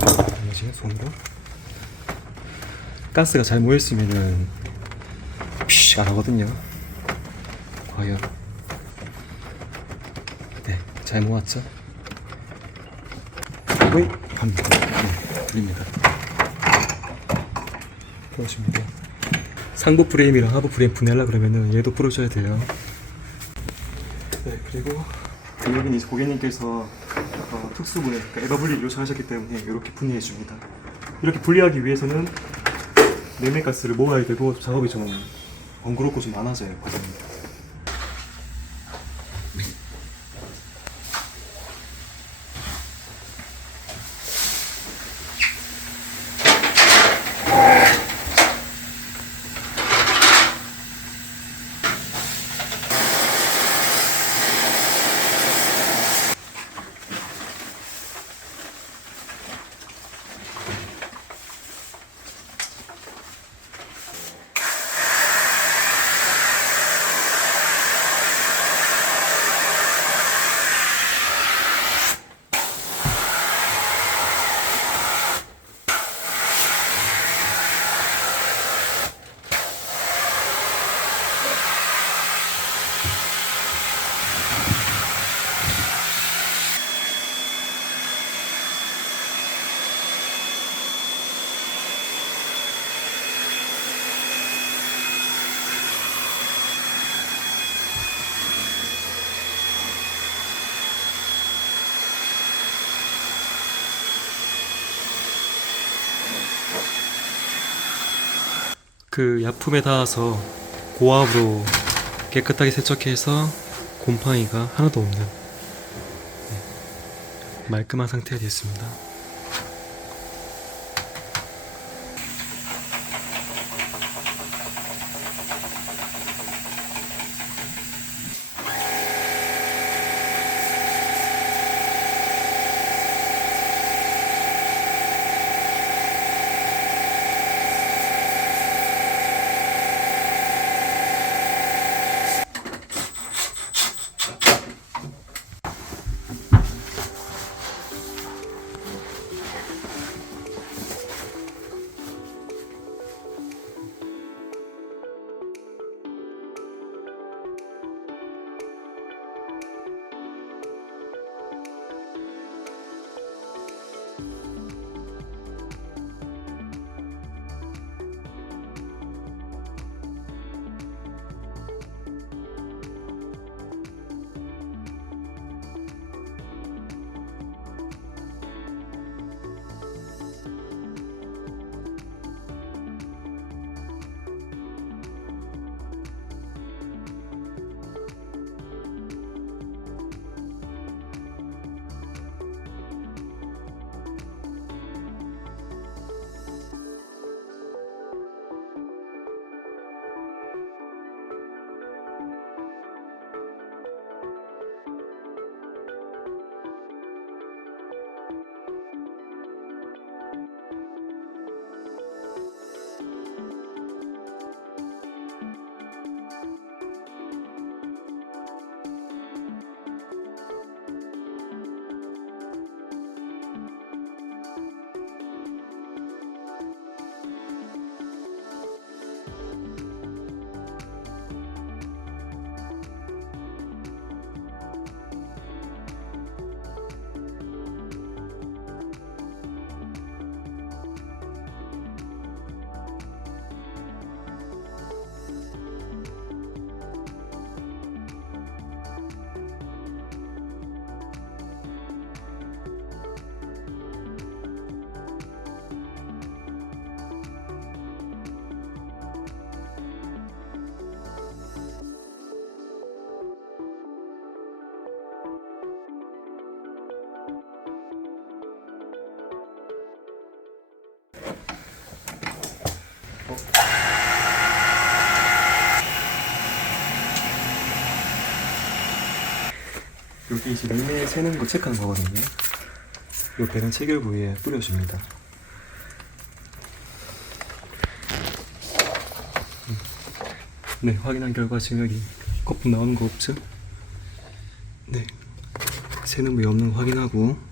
나머지는 손으로. 가스가 잘 모였으면은 안 하거든요. 과연. 네, 잘 모았죠? 거의 갑니다. 네, 풀립니다. 풀어주면 돼요. 상부 프레임이랑 하부 프레임 분해하려 그러면은 얘도 풀어줘야 돼요. 네, 그리고 여기는 이제 고객님께서 특수 분해, 그러니까 에바 분리를 요청하셨기 때문에 이렇게 분리해 줍니다. 이렇게 분리하기 위해서는 매매가스를 모아야 되고 작업이 좀 번거롭고 좀 많아져요, 과정이. 그 약품에 닿아서 고압으로 깨끗하게 세척해서 곰팡이가 하나도 없는 말끔한 상태가 되었습니다. 여기 이제 열매 새는 거 체크하는 거거든요. 이 배는 체결 부위에 뿌려줍니다. 네, 확인한 결과 지금 여기 거품 나오는 거 없죠? 네, 새는 뭐 없는 거 확인하고